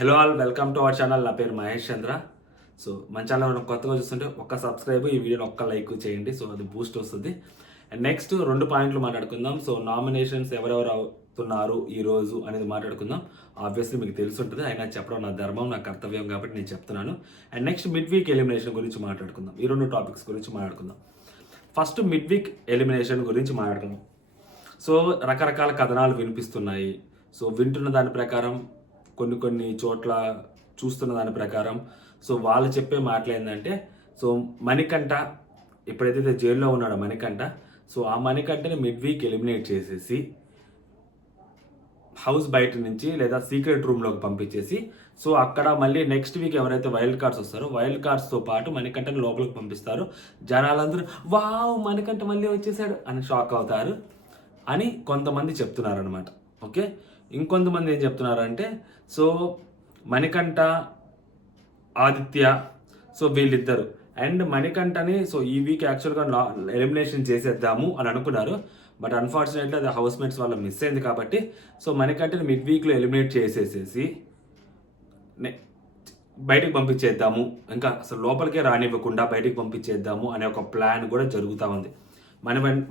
Hello all, welcome to our channel. నా పేరు మహేష్ చంద్ర. So మన ఛానల్ కొత్తగా చూస్తుంటే ఒక్క సబ్స్క్రైబ్, ఈ వీడియోని ఒక్క లైక్ చేయండి. సో అది బూస్ట్ వస్తుంది. అండ్ నెక్స్ట్ 2 పాయింట్లు మాట్లాడుకుందాం. సో నామినేషన్స్ ఎవరెవరు అవుతున్నారు ఈరోజు అనేది మాట్లాడుకుందాం. ఆబ్వియస్లీ మీకు తెలుసుంటుంది, అయినా చెప్పడం నా ధర్మం, నా కర్తవ్యం కాబట్టి నేను చెప్తున్నాను. And next mid week elimination గురించి మాట్లాడుకుందాం. ఈ 2 టాపిక్స్ గురించి మాట్లాడుకుందాం. ఫస్ట్ మిడ్ వీక్ ఎలిమినేషన్ గురించి మాట్లాడుకుందాం. సో రకరకాల కథనాలు వినిపిస్తున్నాయి. సో వింటున్న దాని ప్రకారం, కొన్ని చోట్ల చూస్తున్న దాని ప్రకారం, సో వాళ్ళు చెప్పే మాటలు ఏంటంటే, సో మణికంఠ ఎప్పుడైతే జైల్లో ఉన్నాడో మణికంఠ, సో ఆ మణికంఠని మిడ్ వీక్ ఎలిమినేట్ చేసేసి హౌస్ బయట నుంచి లేదా సీక్రెట్ రూమ్లోకి పంపించేసి, సో అక్కడ మళ్ళీ నెక్స్ట్ వీక్ ఎవరైతే వైల్డ్ కార్డ్స్ వస్తారో వైల్డ్ కార్డ్స్తో పాటు మణికంఠని లోపలికి పంపిస్తారు. జనాలందరూ వావ్ మణికంఠ మళ్ళీ వచ్చేసాడు అని షాక్ అవుతారు అని కొంతమంది చెప్తున్నారు అనమాట. ఓకే, ఇంకొంతమంది ఏం చెప్తున్నారంటే, సో మణికంఠ, ఆదిత్య, సో వీళ్ళిద్దరు అండ్ మణికంఠని సో ఈ వీక్ యాక్చువల్గా ఎలిమినేషన్ చేసేద్దాము అని అనుకున్నారు. బట్ అన్ఫార్చునేట్లీ అది హౌస్ మేట్స్ వల్ల మిస్ అయింది కాబట్టి సో మణికంఠని మిడ్ వీక్లో ఎలిమినేట్ చేసేసేసి బయటకు పంపించేద్దాము, ఇంకా అసలు లోపలికే రానివ్వకుండా బయటకు పంపించేద్దాము అనే ఒక ప్లాన్ కూడా జరుగుతూ ఉంది.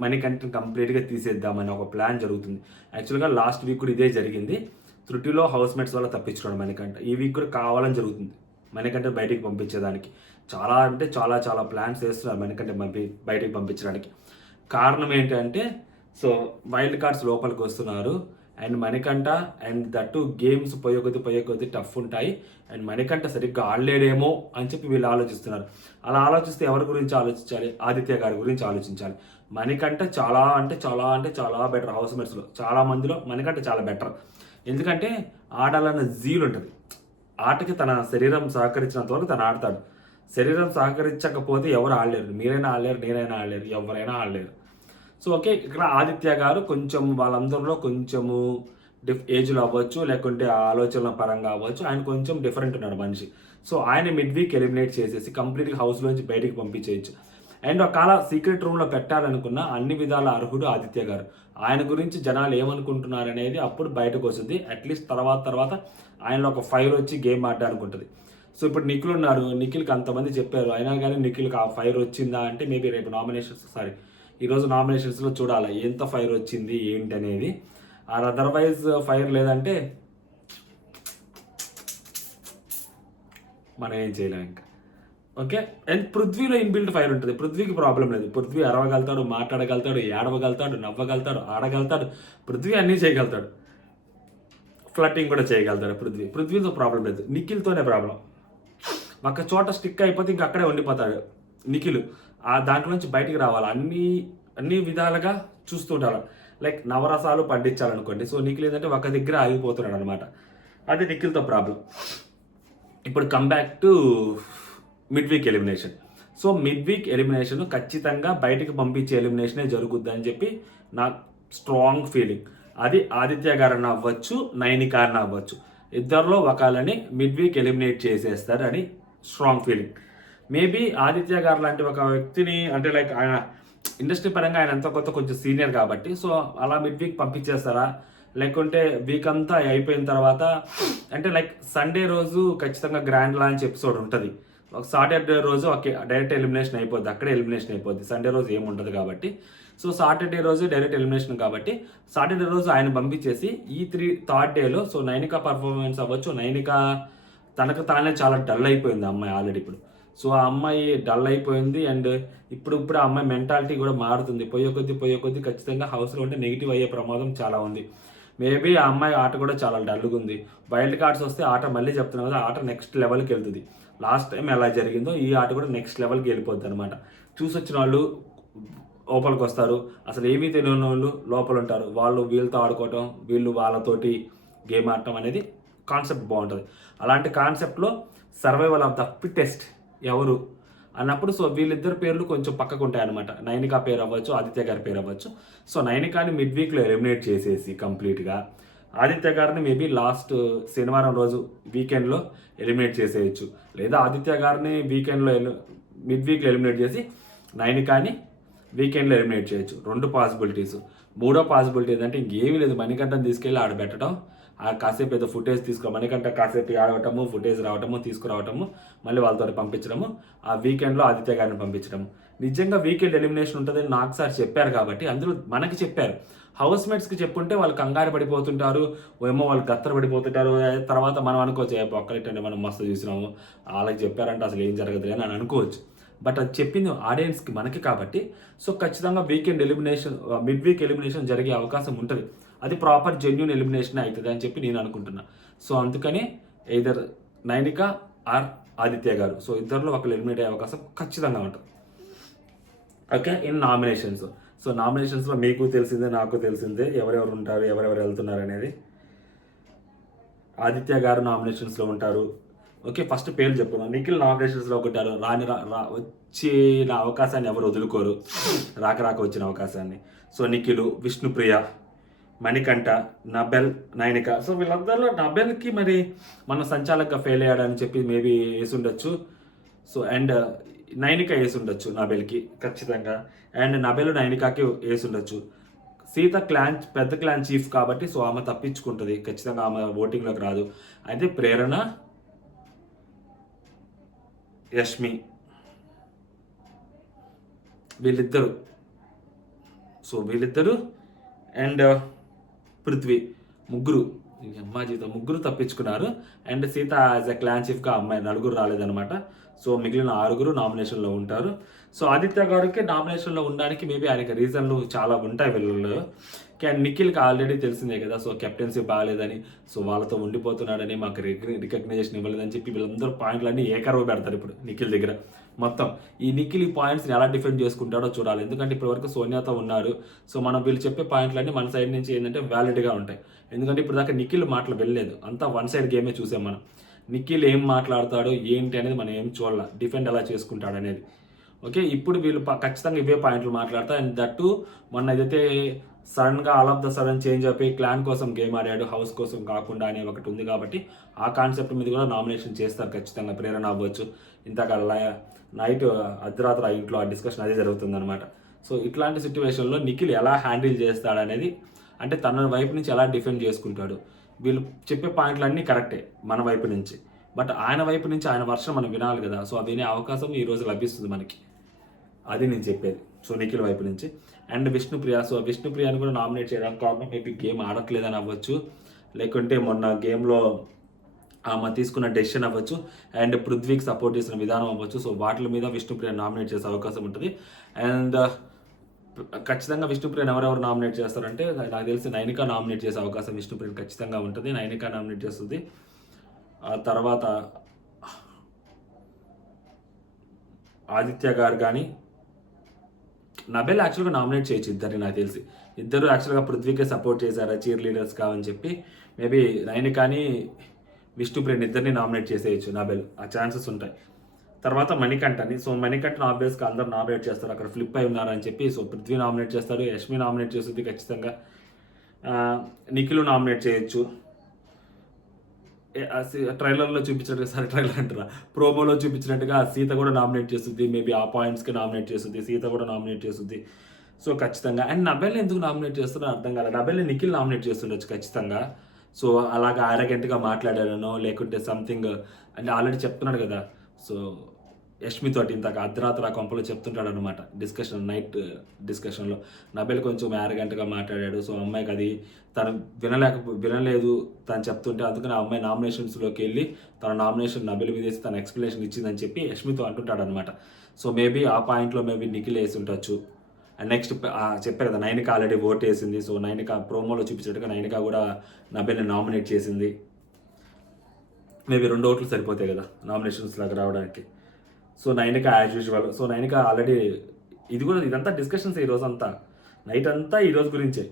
మణికంఠని కంప్లీట్గా తీసేద్దామని ఒక ప్లాన్ జరుగుతుంది. యాక్చువల్గా లాస్ట్ వీక్ కూడా ఇదే జరిగింది. త్రుటిలో హౌస్ మేట్స్ వల్ల తప్పించుకోవడం మణికంఠ. ఈ వీక్ కూడా కావాలని జరుగుతుంది మణికంఠ బయటికి పంపించేదానికి. చాలా అంటే చాలా ప్లాన్స్ వేస్తున్నారు మణికంఠ బయటికి పంపించడానికి. కారణం ఏంటంటే, సో వైల్డ్ కార్డ్స్ లోపలికి వస్తున్నారు and Manikanta and that games పోయే కొద్ది టఫ్ ఉంటాయి అండ్ మణికంఠ సరిగ్గా ఆడలేడేమో అని చెప్పి వీళ్ళు ఆలోచిస్తున్నారు. అలా ఆలోచిస్తే ఎవరి గురించి ఆలోచించాలి? ఆదిత్య గారి గురించి ఆలోచించాలి. మణికంఠ చాలా బెటర్ హౌస్ మేట్స్లో, చాలా మందిలో మణికంఠ చాలా బెటర్. ఎందుకంటే ఆడాలన్న జీల్ ఉంటుంది. ఆటకి తన శరీరం సహకరించినంత వరకు తను ఆడతాడు. శరీరం సహకరించకపోతే ఎవరు ఆడలేరు. మీరైనా ఆడలేరు, నేనైనా ఆడలేరు, ఎవరైనా ఆడలేరు. సో ఓకే, ఇక్కడ ఆదిత్య గారు కొంచెం వాళ్ళందరిలో కొంచెము ఏజ్లో అవ్వచ్చు, లేకుంటే ఆలోచనల పరంగా అవ్వచ్చు, ఆయన కొంచెం డిఫరెంట్ ఉన్నాడు మనిషి. సో ఆయన మిడ్ వీక్ ఎలిమినేట్ చేసేసి కంప్లీట్గా హౌస్లోంచి బయటికి పంపించేయచ్చు. అండ్ ఒకవేళ సీక్రెట్ రూమ్లో పెట్టాలనుకున్న అన్ని విధాల అర్హుడు ఆదిత్య గారు. ఆయన గురించి జనాలు ఏమనుకుంటున్నారు అనేది అప్పుడు బయటకు వస్తుంది. అట్లీస్ట్ తర్వాత ఆయనలో ఒక ఫైర్ వచ్చి గేమ్ ఆడడానికి ఉంటుంది. సో ఇప్పుడు నిఖిల్ ఉన్నారు, నిఖిల్కి అంతమంది చెప్పారు, అయినా కానీ నిఖిల్కి ఆ ఫైర్ వచ్చిందా అంటే మేబీ రేపు ఈరోజు నామినేషన్స్లో చూడాలి ఎంత ఫైర్ వచ్చింది ఏంటి అనేది. అదర్వైజ్ ఫైర్ లేదంటే మనం ఏం చేయలేం ఇంకా. ఓకే, అండ్ పృథ్వీలో ఇన్బిల్ట్ ఫైర్ ఉంటుంది. పృథ్వీకి ప్రాబ్లం లేదు. పృథ్వీ అరవగలుగుతాడు, మాట్లాడగలుగుతాడు, ఏడవగలుగుతాడు, నవ్వగలుగుతాడు, ఆడగలుగుతాడు. పృథ్వీ అన్నీ చేయగలుగుతాడు. ఫ్లట్టింగ్ కూడా చేయగలుగుతాడు పృథ్వీతో ప్రాబ్లం లేదు. నిఖిల్తోనే ప్రాబ్లం. ఒక చోట స్టిక్ అయిపోతే ఇంక అక్కడే ఉండిపోతాడు నిఖిల్. ఆ దాంట్లో నుంచి బయటికి రావాలి, అన్ని విధాలుగా చూస్తూ ఉండాలి. లైక్ నవరసాలు పండించాలనుకోండి. సో నిఖిల్ ఏంటంటే ఒక దగ్గర ఆగిపోతున్నాడు అనమాట. అది నిఖిల్తో ప్రాబ్లం. ఇప్పుడు comeback to mid week elimination. So mid week elimination ఖచ్చితంగా బయటికి పంపించే ఎలిమినేషనే జరుగుద్దని చెప్పి నా స్ట్రాంగ్ ఫీలింగ్. అది ఆదిత్య గారన్న అవ్వచ్చు, నైనిక అన్న అవ్వచ్చు, ఇద్దరిలో ఒకళ్ళని మిడ్ వీక్ ఎలిమినేట్ చేసేస్తారు అని స్ట్రాంగ్ ఫీలింగ్. మేబీ ఆదిత్య గారు లాంటి ఒక వ్యక్తిని, అంటే లైక్ ఆయన ఇండస్ట్రీ పరంగా ఆయన ఎంతో కొంచెం సీనియర్ కాబట్టి సో అలా మిడ్ వీక్ పంపించేస్తారా, లేకుంటే వీక్ అంతా అయిపోయిన తర్వాత అంటే లైక్ సండే రోజు ఖచ్చితంగా గ్రాండ్ లాంచ్ ఎపిసోడ్ ఉంటుంది. సాటర్డే రోజు ఓకే డైరెక్ట్ ఎలిమినేషన్ అయిపోద్ది, అక్కడే ఎలిమినేషన్ అయిపోద్ది. సండే రోజు ఏముంటుంది కాబట్టి సో సాటర్డే రోజు డైరెక్ట్ ఎలిమినేషన్ కాబట్టి సాటర్డే రోజు ఆయన పంపించేసి ఈ థర్డ్ డేలో సో నైనిక పర్ఫార్మెన్స్ అవ్వచ్చు. నైనిక తనకు తానే చాలా డల్ అయిపోయింది అమ్మాయి ఆల్రెడీ ఇప్పుడు. సో ఆ అమ్మాయి డల్ అయిపోయింది అండ్ ఇప్పుడు ఆ అమ్మాయి మెంటాలిటీ కూడా మారుతుంది. పోయే కొద్దీ ఖచ్చితంగా హౌస్లో ఉంటే నెగిటివ్ అయ్యే ప్రమాదం చాలా ఉంది. మేబీ ఆ అమ్మాయి ఆట కూడా చాలా డల్గా ఉంది. వైల్డ్ కార్డ్స్ వస్తే ఆట మళ్ళీ చెప్తున్నాం కదా, ఆట నెక్స్ట్ లెవెల్కి వెళ్తుంది. లాస్ట్ టైం ఎలా జరిగిందో ఈ ఆట కూడా నెక్స్ట్ లెవెల్కి వెళ్ళిపోద్ది అనమాట. చూసొచ్చిన వాళ్ళు లోపలికి వస్తారు, అసలు ఏమీ తెలియని వాళ్ళు లోపల ఉంటారు. వాళ్ళు వీళ్ళతో ఆడుకోవటం, వీళ్ళు వాళ్ళతోటి గేమ్ ఆడటం అనేది కాన్సెప్ట్ బాగుంటుంది. అలాంటి కాన్సెప్ట్లో సర్వైవల్ ఆఫ్ ద ఫిట్టెస్ట్ ఎవరు అన్నప్పుడు సో వీళ్ళిద్దరు పేర్లు కొంచెం పక్కకు ఉంటాయి అనమాట. నైనిక పేరు అవ్వచ్చు, ఆదిత్య గారి పేరు అవ్వచ్చు. సో నైనికాని మిడ్ వీక్లో ఎలిమినేట్ చేసేసి కంప్లీట్గా ఆదిత్య గారిని మేబీ లాస్ట్ శనివారం రోజు వీకెండ్లో ఎలిమినేట్ చేసేయచ్చు, లేదా ఆదిత్య గారిని మిడ్ వీక్లో ఎలిమినేట్ చేసి నైనికాని వీకెండ్లో ఎలిమినేట్ చేయొచ్చు. 2 పాసిబిలిటీస్. 3వ పాసిబిలిటీ ఏంటంటే ఇంకేమీ లేదు, మణికంఠను తీసుకెళ్ళి ఆడబెట్టడం, ఆ కాసేపు ఏదో ఫుటేజ్ మణికంఠ కాసేపు ఆడవటము, ఫుటేజ్ రావటము, తీసుకురావటము, మళ్ళీ వాళ్ళతో పంపించడము, ఆ వీకెండ్లో ఆదిత్య గారిని పంపించడము. నిజంగా వీకెండ్ ఎలిమినేషన్ ఉంటుందని నాకు సార్ చెప్పారు కాబట్టి అందరూ మనకి చెప్పారు. హౌస్ మేట్స్కి చెప్పుంటే వాళ్ళు కంగారు పడిపోతుంటారు, ఏమో వాళ్ళు గత్తర పడిపోతుంటారు. తర్వాత మనం అనుకోవచ్చు ఒక్కరిటండి మనం మస్తు చూసినాము, వాళ్ళకి చెప్పారంటే అసలు ఏం జరగదులే అని అనుకోవచ్చు. బట్ అది చెప్పింది ఆడియన్స్కి మనకి కాబట్టి సో ఖచ్చితంగా weekend elimination, mid week elimination జరిగే అవకాశం ఉంటుంది. అది ప్రాపర్ జెన్యూన్ ఎలిమినేషన్ అవుతుంది అని చెప్పి నేను అనుకుంటున్నా. సో అందుకని ఎయిదర్ నైనిక ఆర్ ఆదిత్య గారు, సో ఇద్దరిలో ఒకరు ఎలిమినేట్ అయ్యే అవకాశం ఖచ్చితంగా ఉంటుంది. Okay, in nominations. సో నామినేషన్స్లో మీకు తెలిసిందే, నాకు తెలిసిందే ఎవరెవరు ఉంటారు, ఎవరెవరు వెళ్తున్నారు అనేది. ఆదిత్య గారు నామినేషన్స్లో ఉంటారు. ఓకే, ఫస్ట్ పేర్లు చెప్పుకున్నాం. నిఖిల్ నామినేషన్స్లో ఒకటారు. వచ్చిన అవకాశాన్ని ఎవరు వదులుకోరు, రాక వచ్చిన అవకాశాన్ని. సో నిఖిల్, విష్ణుప్రియ, మణికంఠ, నబెల్, నైనిక. సో వీళ్ళందరిలో నబెల్కి మరి మన సంచాలకంగా ఫెయిల్ అయ్యాడని చెప్పి మేబీ వేసి ఉండొచ్చు. సో అండ్ నైనిక వేసి ఉండొచ్చు నబెల్కి ఖచ్చితంగా. అండ్ నబెల్ నైనికాకి వేసి ఉండొచ్చు. సీత పెద్ద క్లాన్ చీఫ్ కాబట్టి సో ఆమె తప్పించుకుంటుంది ఖచ్చితంగా, ఆమె ఓటింగ్లోకి రాదు. అయితే ప్రేరణ, యష్మి వీళ్ళిద్దరు అండ్ పృథ్వీ, ముగ్గురు తప్పించుకున్నారు. And Sita as a clan చీఫ్గా అమ్మాయి నలుగురు రాలేదనమాట. సో మిగిలిన 6 నామినేషన్లో ఉంటారు. సో ఆదిత్య గారికి నామినేషన్లో ఉండడానికి మేబీ ఆయనకి రీజన్లు చాలా ఉంటాయి వీళ్ళలో. నిఖిల్కి ఆల్రెడీ తెలిసిందే కదా, సో కెప్టెన్సీ బాగాలేదని, సో వాళ్ళతో ఉండిపోతున్నాడని, మాకు రికగ్నైజేషన్ ఇవ్వలేదని చెప్పి వీళ్ళందరూ పాయింట్లన్నీ ఏకరవ పెడతారు ఇప్పుడు నిఖిల్ దగ్గర. మొత్తం ఈ నిఖిల్ ఈ పాయింట్స్ని ఎలా డిఫెండ్ చేసుకుంటాడో చూడాలి. ఎందుకంటే ఇప్పటివరకు సోనియాతో ఉన్నారు. సో మనం వీళ్ళు చెప్పే పాయింట్లన్నీ మన సైడ్ నుంచి ఏంటంటే వ్యాలిడ్గా ఉంటాయి. ఎందుకంటే ఇప్పుడు దాకా నిఖిల్ మాటలు వెళ్ళలేదు, అంతా వన్ సైడ్ గేమే చూసాం మనం. నిఖిల్ ఏం మాట్లాడతాడో ఏంటి అనేది మనం ఏం చూడాల, డిఫెండ్ ఎలా చేసుకుంటాడు అనేది. ఓకే, ఇప్పుడు వీళ్ళు ఖచ్చితంగా ఇవే పాయింట్లు మాట్లాడతారు. అండ్ దట్టు మొన్న ఏదైతే సడన్గా all of the sudden change అయిపోయి క్లాన్ కోసం గేమ్ ఆడాడు, హౌస్ కోసం కాకుండా అనే ఒకటి ఉంది కాబట్టి ఆ కాన్సెప్ట్ మీద కూడా నామినేషన్ చేస్తారు ఖచ్చితంగా. ప్రేరణ అవ్వచ్చు, ఇంతక నైట్ అర్ధరాత్రి ఇంట్లో ఆ డిస్కషన్ అదే జరుగుతుందన్నమాట. సో ఇట్లాంటి సిచ్యువేషన్లో నిఖిల్ ఎలా హ్యాండిల్ చేస్తాడనేది, అంటే తన వైపు నుంచి ఎలా డిఫెండ్ చేసుకుంటాడు. వీళ్ళు చెప్పే పాయింట్లు అన్నీ కరెక్టే మన వైపు నుంచి, బట్ ఆయన వైపు నుంచి ఆయన వర్షం మనం వినాలి కదా. సో వినే అవకాశం ఈరోజు లభిస్తుంది మనకి, అది నేను చెప్పేది. సో నిఖిల్ వైపు నుంచి. అండ్ విష్ణుప్రియ, సో విష్ణుప్రియని కూడా నామినేట్ చేయడానికి కారణం మేబీ గేమ్ ఆడట్లేదని అవ్వచ్చు, లేకుంటే మొన్న గేమ్లో ఆమె తీసుకున్న డెసిషన్ అవ్వచ్చు, అండ్ పృథ్వీకి సపోర్ట్ చేసిన విధానం అవ్వచ్చు. సో వాటి మీద విష్ణుప్రియ నామినేట్ చేసే అవకాశం ఉంటుంది. అండ్ ఖచ్చితంగా విష్ణుప్రియని ఎవరెవరు నామినేట్ చేస్తారంటే నాకు తెలిసి నైనిక నామినేట్ చేసే అవకాశం విష్ణుప్రియని ఖచ్చితంగా ఉంటుంది. నైనిక నామినేట్ చేస్తుంది. ఆ తర్వాత ఆదిత్య గారు కానీ నబెల్ యాక్చువల్గా నామినేట్ చేయొచ్చు ఇద్దరిని. నాకు తెలిసి ఇద్దరు యాక్చువల్గా పృథ్వీకే సపోర్ట్ చేశారు చీర్ లీడర్స్ కావని చెప్పి. మేబీ నైనికాని విష్ణుప్రియని ఇద్దరిని నామినేట్ చేసేయచ్చు నబెల్, ఆ ఛాన్సెస్ ఉంటాయి. తర్వాత మణికంఠని, సో మణికంఠను ఆబ్వియస్గా అందరు నామినేట్ చేస్తారు, అక్కడ ఫ్లిప్ అయి ఉన్నారని చెప్పి. సో పృథ్వీ నామినేట్ చేస్తారు, యష్మి నామినేట్ చేస్తుంది ఖచ్చితంగా, నిఖిల్ నామినేట్ చేయొచ్చు. ట్రైలర్లో చూపించినట్టుగా, ట్రైలర్ అంటారా, ప్రోమోలో చూపించినట్టుగా సీత కూడా నామినేట్ చేస్తుంది. మేబీ ఆ పాయింట్స్కి నామినేట్ చేస్తుంది, సీత కూడా నామినేట్ చేస్తుంది. సో ఖచ్చితంగా. అండ్ నబెల్ని ఎందుకు నామినేట్ చేస్తున్నారో అర్థం కాలేదు. నబెల్ని నిఖిల్ నామినేట్ చేస్తుండొచ్చు ఖచ్చితంగా. సో అలాగా అరగంటగా మాట్లాడాడనో లేకుంటే సంథింగ్, అంటే ఆల్రెడీ చెప్తున్నాడు కదా. సో యష్మితోటి ఇంతక అర్ధరాత్రి ఆ కొంపలో చెప్తుంటాడు అనమాట డిస్కషన్, నైట్ డిస్కషన్లో. నబెల్ కొంచెం యారగంటగా మాట్లాడాడు. సో అమ్మాయికి అది తను వినలేదు తను చెప్తుంటే, అందుకని ఆ అమ్మాయి నామినేషన్స్లోకి వెళ్ళి తన నామినేషన్ నబెల్ విదేసి తన ఎక్స్ప్లెనేషన్ ఇచ్చిందని చెప్పి యష్మితో అంటుంటాడు అనమాట. సో మేబీ ఆ పాయింట్లో మేబీ నిఖిల్ వేసి ఉండొచ్చు. అండ్ నెక్స్ట్ చెప్పారు కదా నైనిక ఆల్రెడీ ఓట్ వేసింది. సో నైనిక ప్రోమోలో చూపించినట్టుగా నైనిక కూడా నబెల్ని నామినేట్ చేసింది. మేబీ 2 ఓట్లు సరిపోతాయి కదా నామినేషన్స్ లాగా రావడానికి. So Nainika as usual. So Nainika already ఇదంతా డిస్కషన్స్ ఈరోజు అంతా, నైట్ అంతా ఈరోజు గురించే.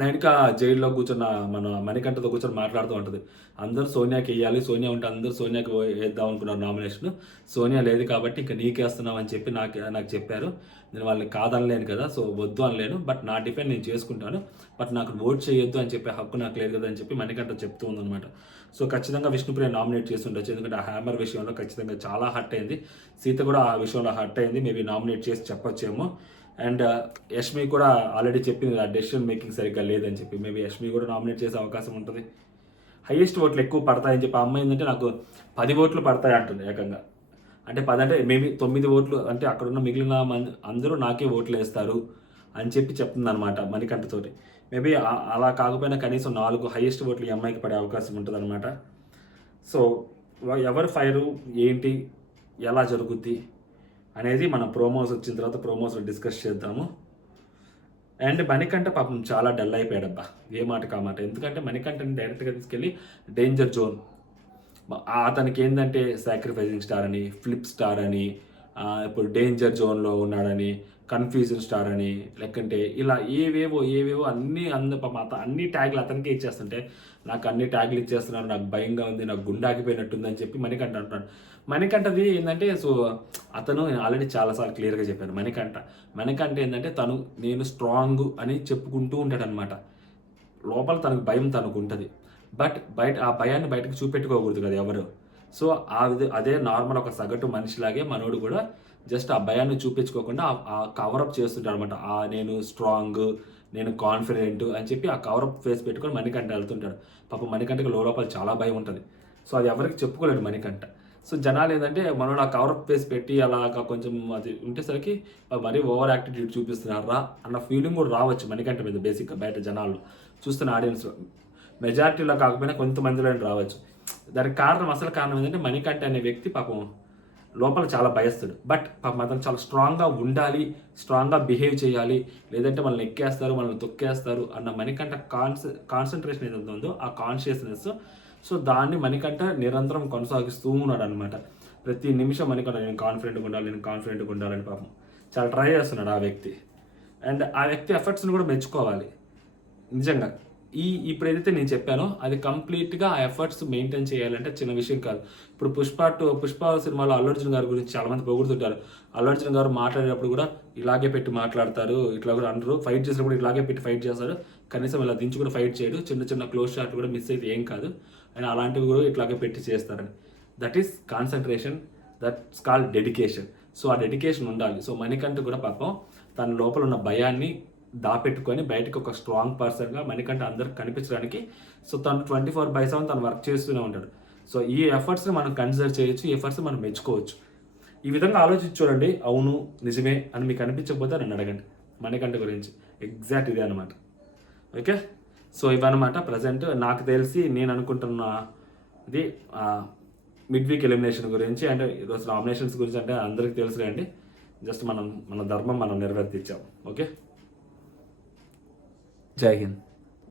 నైనిక జైల్లో కూర్చున్న మన మణికంఠతో కూర్చొని మాట్లాడుతూ ఉంటుంది. అందరూ సోనియాకి వేయాలి, సోనియా ఉంటే అందరూ సోనియాకి వేద్దాం అనుకున్నారు నామినేషన్. సోనియా లేదు కాబట్టి ఇంకా నీకేస్తున్నాం అని చెప్పి నాకు చెప్పారు. నేను వాళ్ళని కాదనలేను కదా, సో వద్దు అనలేను, బట్ నా డిఫెండ్ నేను చేసుకుంటాను, బట్ నాకు ఓట్ చేయొద్దు అని చెప్పే హక్కు నాకు లేదు కదా అని చెప్పి మణికంఠ చెప్తూ ఉందన్నమాట. సో ఖచ్చితంగా విష్ణుప్రియ నామినేట్ చేసి ఉండొచ్చు, ఎందుకంటే ఆ హ్యామర్ విషయంలో ఖచ్చితంగా చాలా హర్ట్ అయింది. సీత కూడా ఆ విషయంలో హర్ట్ అయింది, మేబీ నామినేట్ చేసి చెప్పొచ్చేమో. అండ్ యష్మి కూడా ఆల్రెడీ చెప్పింది ఆ డెసిషన్ మేకింగ్ సరిగ్గా లేదని చెప్పి, మేబీ యష్మి కూడా నామినేట్ చేసే అవకాశం ఉంటుంది. హైయెస్ట్ ఓట్లు ఎక్కువ పడతాయని చెప్పి ఆ అమ్మాయి ఏంటంటే నాకు 10 ఓట్లు పడతాయి అంటుంది ఏకంగా. అంటే 10 అంటే మేబీ 9 ఓట్లు, అంటే అక్కడున్న మిగిలిన మంది అందరూ నాకే ఓట్లు వేస్తారు అని చెప్పి చెప్తుంది అనమాట మణికంఠతోటి. మేబీ అలా కాకపోయినా కనీసం 4 హైయెస్ట్ ఓట్లు ఈ అమ్మాయికి పడే అవకాశం ఉంటుంది అనమాట. సో ఎవరు ఫైరు ఏంటి, ఎలా జరుగుద్ది అనేది మన ప్రోమోస్ వచ్చిన తర్వాత ప్రోమోస్లో డిస్కస్ చేద్దాము. అండ్ మణికంఠ పాపం చాలా డల్ అయిపోయాడబ్బా, ఏ మాట కామాట. ఎందుకంటే మణికంఠని డైరెక్ట్గా తీసుకెళ్ళి డేంజర్ జోన్, అతనికి ఏంటంటే సాక్రిఫైజింగ్ స్టార్ అని, ఫ్లిప్ స్టార్ అని, ఇప్పుడు డేంజర్ జోన్లో ఉన్నాడని, కన్ఫ్యూజన్ స్టార్ అని, లేకంటే ఇలా ఏవేవో అన్నీ అన్ని ట్యాగ్లు అతనికే ఇచ్చేస్తుంటే, నాకు అన్ని ట్యాగ్లు ఇచ్చేస్తున్నారు, నాకు భయంగా ఉంది, నాకు గుండాగిపోయినట్టుంది అని చెప్పి మణికంఠ అంటున్నాడు. మణికంఠది ఏంటంటే, సో అతను ఆల్రెడీ చాలాసార్లు క్లియర్గా చెప్పాను. మణికంఠ ఏంటంటే నేను స్ట్రాంగ్ అని చెప్పుకుంటూ ఉంటాడనమాట. లోపల తనకు భయం తనకు ఉంటుంది, బట్ బయట ఆ భయాన్ని బయటకు చూపెట్టుకోకూడదు కదా ఎవరు. సో అదే నార్మల్ ఒక సగటు మనిషిలాగే మనోడు కూడా జస్ట్ ఆ భయాన్ని చూపించుకోకుండా ఆ కవరప్ చేస్తుంటాడు అనమాట. నేను స్ట్రాంగ్, నేను కాన్ఫిడెంట్ అని చెప్పి ఆ కవరప్ ఫేస్ పెట్టుకొని మణికంఠ వెళ్తుంటాడు. పాపం మణికంఠకి లోపల చాలా భయం ఉంటుంది. సో అది ఎవరికి చెప్పుకోలేడు మణికంఠ. సో జనాలు ఏంటంటే మనోడు ఆ కవరప్ ఫేస్ పెట్టి అలాగా కొంచెం అది ఉంటేసరికి మరీ ఓవర్ యాక్టిట్యూడ్ చూపిస్తున్నారా అన్న ఫీలింగ్ కూడా రావచ్చు మణికంఠ మీద. బేసిక్గా బయట జనాలు చూస్తున్న ఆడియన్స్ మెజారిటీలో కాకపోయినా కొంతమందిలో రావచ్చు. దానికి అసలు కారణం ఏంటంటే మణికంఠ అనే వ్యక్తి పాపం లోపల చాలా భయస్తుడు. బట్ పాపం అతను చాలా స్ట్రాంగ్గా ఉండాలి, స్ట్రాంగ్గా బిహేవ్ చేయాలి, లేదంటే మనల్ని ఎక్కేస్తారు, మనల్ని తొక్కేస్తారు అన్న మణికంఠ కాన్సన్ట్రేషన్ ఏదైతే ఉందో ఆ కాన్షియస్నెస్, సో దాన్ని మణికంఠ నిరంతరం కొనసాగిస్తూ ఉన్నాడు అనమాట. ప్రతి నిమిషం మణికంఠ నేను కాన్ఫిడెంట్గా ఉండాలని పాపం చాలా ట్రై చేస్తున్నాడు ఆ వ్యక్తి. అండ్ ఆ వ్యక్తి ఎఫర్ట్స్ని కూడా మెచ్చుకోవాలి నిజంగా. ఇప్పుడు ఏదైతే నేను చెప్పానో అది కంప్లీట్గా ఆ ఎఫర్ట్స్ మెయింటైన్ చేయాలంటే చిన్న విషయం కాదు. ఇప్పుడు పుష్ప సినిమాలో అల్లు అర్జున్ గారి గురించి చాలామంది పొగుడుతుంటారు. అల్లు అర్జున్ గారు మాట్లాడేటప్పుడు కూడా ఇలాగే పెట్టి మాట్లాడతారు, ఇట్లా కూడా అందరూ ఫైట్ చేసినప్పుడు ఇలాగే పెట్టి ఫైట్ చేస్తారు, కనీసం ఇలా దించి కూడా ఫైట్ చేయడు, చిన్న క్లోజ్ షాట్ కూడా మిస్ అయితే ఏం కాదు అని అలాంటివి కూడా ఇట్లాగే పెట్టి చేస్తారని. That is concentration, that's called dedication. So ఆ డెడికేషన్ ఉండాలి. సో మణికంఠ కూడా పాపం తన లోపల ఉన్న భయాన్ని దాపెట్టుకొని బయటకు ఒక స్ట్రాంగ్ పర్సన్గా మణికంఠ అందరికి కనిపించడానికి సో తను 24/7 తను వర్క్ చేస్తూనే ఉంటాడు. సో ఈ ఎఫర్ట్స్ని మనం కన్సిడర్ చేయొచ్చు, ఈ ఎఫర్ట్స్ని మనం మెచ్చుకోవచ్చు. ఈ విధంగా ఆలోచించి చూడండి, అవును నిజమే అని మీకు అనిపించకపోతే నన్ను అడగండి మణికంఠ గురించి. ఎగ్జాక్ట్ ఇదే అనమాట. ఓకే, సో ఇవన్నమాట ప్రజెంట్ నాకు తెలిసి నేను అనుకుంటున్న ఇది మిడ్ వీక్ ఎలిమినేషన్ గురించి. అంటే ఈరోజు నామినేషన్స్ గురించి అంటే అందరికీ తెలుసులే అండి, జస్ట్ మన ధర్మం మనం నెరవేర్తించాం. ఓకే, జై హింద్.